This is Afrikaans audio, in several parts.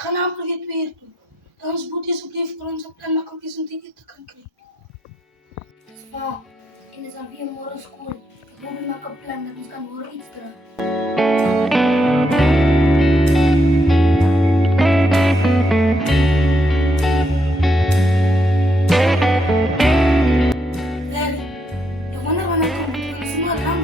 ga na vergeet weer toe. Dan ons boet alsjeblieft voor ons op plan maak om eens een ticket te kan krijgen. Spa, en is dan weer morgen school. Ik hoop we maken een plan dat ons kan morgen iets doen. Larry, ik wonder wanneer het komt, want het is nu al lang.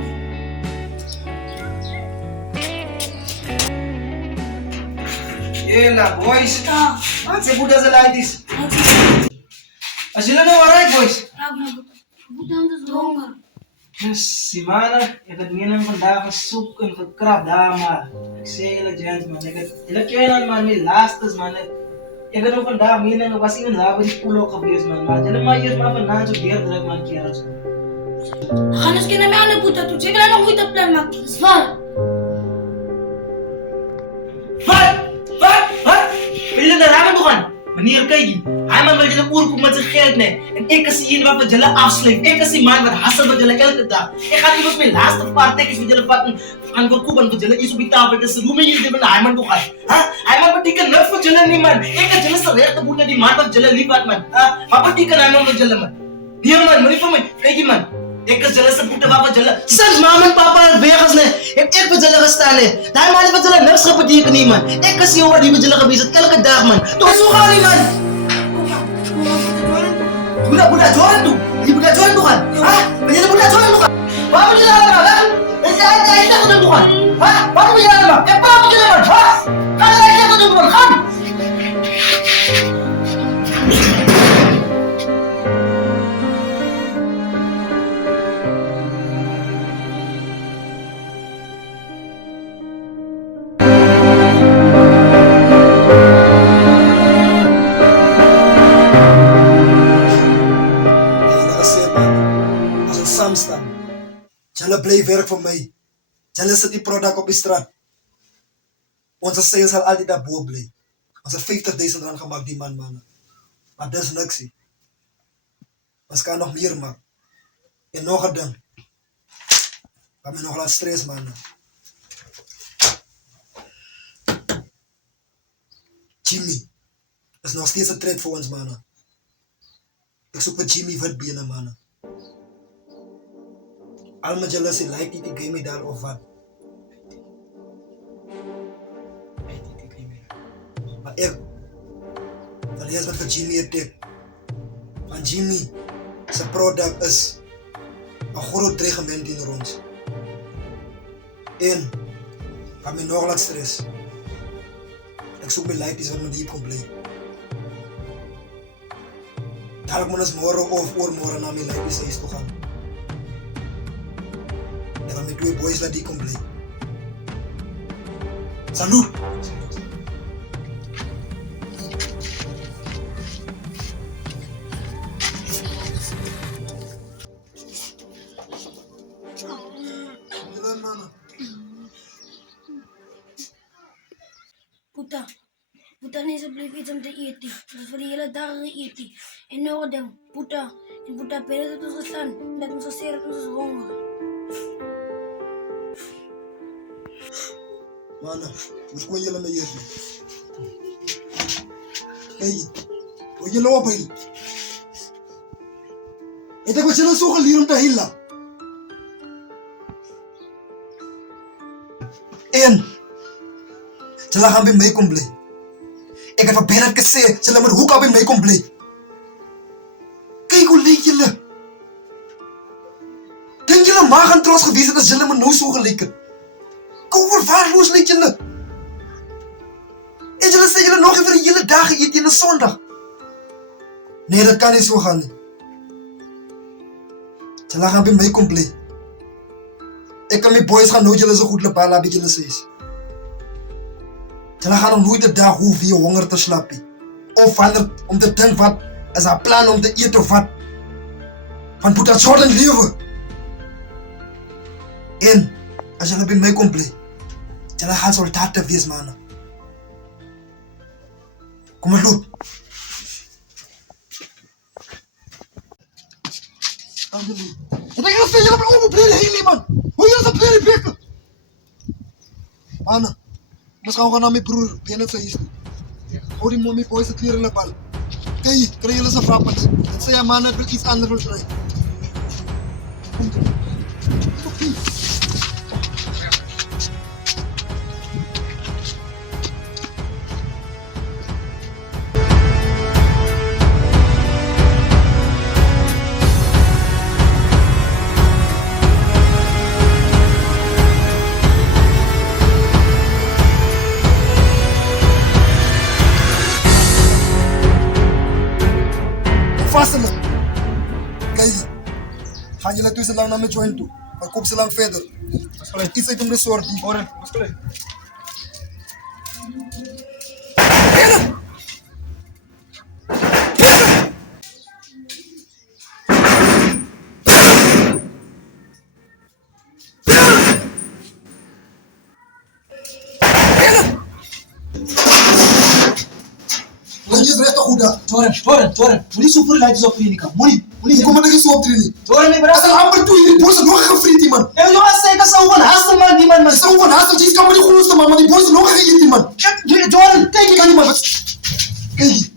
Yela, boys. Ja, Wat se buda sa ladies? dat is het. Asila na alright, boys. Raak na boete. Boete aan de honger. Yes, si mana, ek het nie net vandag gesoek en gekrap daar maar. Ek sê julle gents man, julle ken man my lastes man. Ek het nog vandag mening was iemand daar by die pool gewees man. Maar julle maar eers maar vanaand so weer druk man kerels. We gaan eens naar mij aan de boete toe. Zeker dat nog goed op plan maken. Dat is waar. Wat? Wil julle na ramen toe gaan? Meneer kykie, hy man wil julle oorkoop met sy geld nee. En ek is die een wat julle afsluit. Ek is die man wat hassel met julle elke dag. Ek gaan iewers my laaste paar tekens met julle vat en gaan verkoop en vir julle iets op die tafel te sit. Hoe men julle wil hy man toe gaan? Ha? Hy man beteken niks vir julle nie man. Ek het julle se regte boete die man wat julle liefhet man. Ha? Wat beteken hy man vir julle man? Nee man, moenie vir my. Kykie man. Ek is julle se boete wat julle sinds mama en papa het weg is nee. Ek vir julle gestaan nee. Daai man wat julle niks gebeteken nie man. Ek is die ou wat die met julle gewees het elke dag man. Toe so gaan nie man. Budak jualan tu. Ini budak jualan tu kan? Hah? Menjadi budak jualan tu kan? Apa menjadi apa kan? Saya tak tahu tu kan? Hah? Apa menjadi apa? Apa menjadi apa? Hah? Kalau saya tak tahu kan? Julle bly werk vir my. Julle sit die produk op die straat. Ons sales sal altyd daarbo bly. Ons het 50,000 rand gemaak die man. Maar dis niks nie. Ons kan nog meer maak. En nog 'n ding. Kan my nog laat stres man. Jimmy is nog steeds 'n threat vir ons man. Ek soek vir Jimmy Witbene man. Almal julle sê like die game daar of wat. Maar ek dan lees wat vir Jimmy het. Want Jimmy se produk is 'n groot dreigement in ons. En kan my nog laat stres. Ek soek my like dis wat my diep kom bly. Dalk moet ons môre of oormôre na my like dis huis toe gaan. En dan met twee boys laat die kom bly. Salut! Puta nie asseblief iets om te eet nie. Dit is vir die hele dag geëet nie. En nog 'n ding, Puta Pere het ons gestaan dat ons gesê het ons is honger. Mana, ons kon julle my eers nie. Hey, hoe jy loop hy? Het ek was julle so geleer om te hila? En julle gaan by my kom bly. Ek het vir Bernard gesê, julle moet hoek by my kom bly. Kyk hoe lyk julle. Dink julle mag gaan trots gewees het as julle my nou so gelyk het? Kom oor waarloos lyk julle. En julle sê julle nog vir die hele dag geëet en 'n Sondag. Nee, dat kan nie so gaan nie. Julle gaan by my kom bly. Ek en my boys gaan nooit julle so goed loop laat by julle sê. Julle gaan nog nooit 'n dag hoef vir honger te slaap nie. Of om te dink wat is haar plan om te eet of wat. Van Puta Jordan lewe. En as julle by my kom bly, julle gaan soldate wees man. Kom maar loop. En ek sê julle moet opbly hier man. Hoe julle se bly beker. Man, ons gaan na my broer Bennett se huis toe. Hou die mommy boys se klere in 'n bal. Kyk, kry julle se frappens. Dit sê 'n man ek wil iets anders wil try. Kom toe. Okay. Vasten. Kijk, gaan jullie tussen lang naar mijn joint toe. Maar koop ze lang verder. Iets uit om de soort die. Horen, is recht goed daar. Jordan. Moet niet zo voor lijntjes op kliniek. Moet niet. Kom maar zo op training. Jordan, mijn Als brada. een amper toe, die boys zijn nog gefriet, man. Hé, jongens, zeg dat zo van haast man, die man. Zo van haast, die kan me niet goed man, maar die boys zijn nog gegeten, man. Jordan, kijk Ik kan niet, man. Kijk,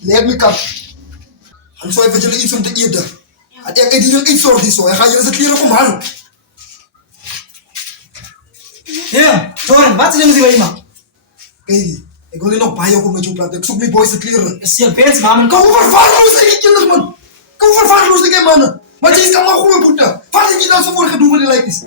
leer me kap. En zo hebben jullie iets om te eten. En ik eet jullie iets zorg zo. En ga jullie het leren om hand. Ja, Jordan, wat is er met die man? Kijk, ik wil je nog bij jou met jou praten. Ik zoek mijn boys te kleren. Is je best, man. Kom vervaarloos tegen kinderen, man. Kom vervaarloos tegen mannen. Maar je kan maar goed boeten. Wat heb je dan zo voor gedaan voor die lijkjes?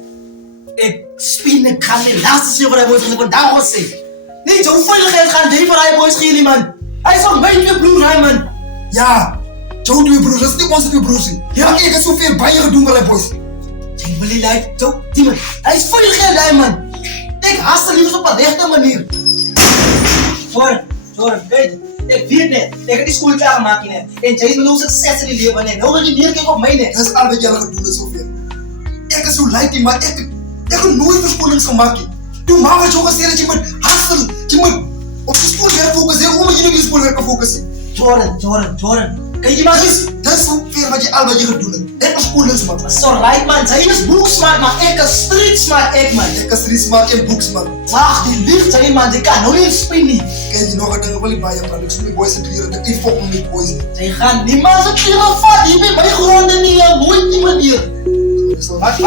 Ik spin ik ga de laatste zien wat hij boys van daar was zeggen. Niet zo hoeveel geld gaan die voor hij boys geven, man. Hij is ook mijn broer, hè, man. Ja, jouw twee broers, dat is niet onze twee broers. Ja, ik heb zoveel bij je gedaan voor die boys. Ik wil die lijf, zo, die man. Hij is veel geld, hè, man. Ik haast de liefst op een rechte manier. Jordan, kijk. Ik weet net, ik heb die school klaargemaakt net. En jij is met ons succes in die leven net. Nou ga je meer kijken op mij net. Dat is al wat jij gedaan hebt zoveel. Ik is zo lijkt maar ik heb nooit verschoolings gemaakt. Toen maar wat je gezegd dat je moet hasselen. Je moet op je schoolwerk focussen. Hoe moet je op je schoolwerk focussen? Jordan. Kijk je maar eens. Dat is zoveel wat je al wat je gedaan hebt. Ik heb verschoolings gemaakt. Dat is alright, man. Zij is boeksmart, maar ik is streetsmart, ik, man. Ik is street smart en boek smart. Ach, die licht, zij, man. Die kan nooit spinnen. Kijk je nog een ding wil ik bij je praten. Ik zoek mijn boys te kleren. Ik fok me met boys. Zij gaan niemand zijn kleren vat. Die met mijn gronden niet aan. Nooit die manier. Wat?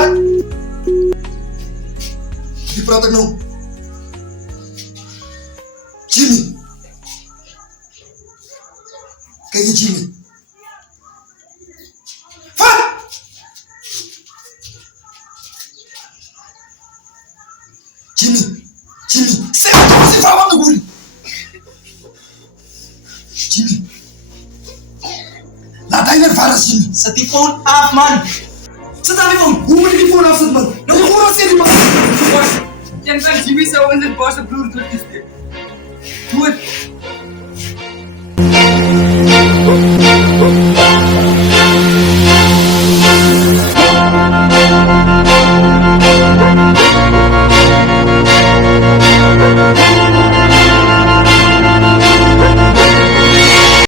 Wie praat ik nou? Jimmy. Kijk je Jimmy. Wat? Jimmy. Zeg wat was die vrouw aan de goeie? Jimmy. Laat hij naar vader, Jimmy. Zet die phone af, man. Zet aan die phone. Hoe moet ik die phone afzetten, man? Nou, je hoort als je die man. Jimmy zou onze bosse broer teruggestuurd. Doe het.